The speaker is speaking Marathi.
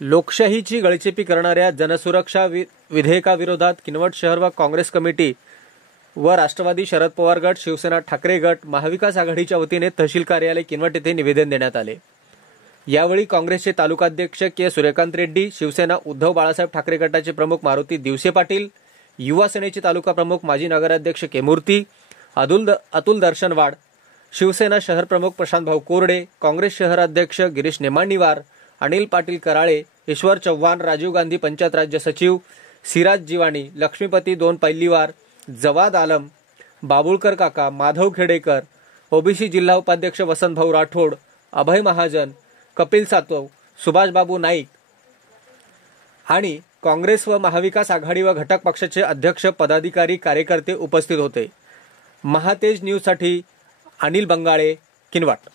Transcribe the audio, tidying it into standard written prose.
लोकशाहीची गळचेपी करणाऱ्या जनसुरक्षा विधेयकाविरोधात किनवट शहर व काँग्रेस कमिटी व राष्ट्रवादी शरद पवार गट, शिवसेना ठाकरे गट, महाविकास आघाडीच्या वतीने तहसील कार्यालय किनवट येथे निवेदन देण्यात आले। यावेळी काँग्रेसचे तालुकाध्यक्ष के सूर्यकांत रेड्डी, शिवसेना उद्धव बाळासाहेब ठाकरे गटाचे प्रमुख मारुती दिवसे पाटील, युवा सेनेचे तालुका प्रमुख माजी नगराध्यक्ष के मूर्ती, अतुल दर्शनवाड, शिवसेना शहर प्रमुख प्रशांत भाऊ कोरडे, काँग्रेस शहर अध्यक्ष गिरीश नेमाणीवार, अनिल पाटील कराळे, ईश्वर चव्हाण, राजीव गांधी पंचायत राज्य सचिव, सिराज जिवाणी, लक्ष्मीपती दोन पैलीवार, जवाद आलम, बाबुळकर काका, माधव खेडेकर, ओबीसी जिल्हा उपाध्यक्ष वसंत भाऊ राठोड, अभय महाजन, कपिल सातव, सुभाष बाबू नाईक आणि काँग्रेस व महाविकास आघाडी व घटक पक्षाचे अध्यक्ष, पदाधिकारी, कार्यकर्ते उपस्थित होते। महातेज न्यूज साठी अनिल बंगाळे, किनवट।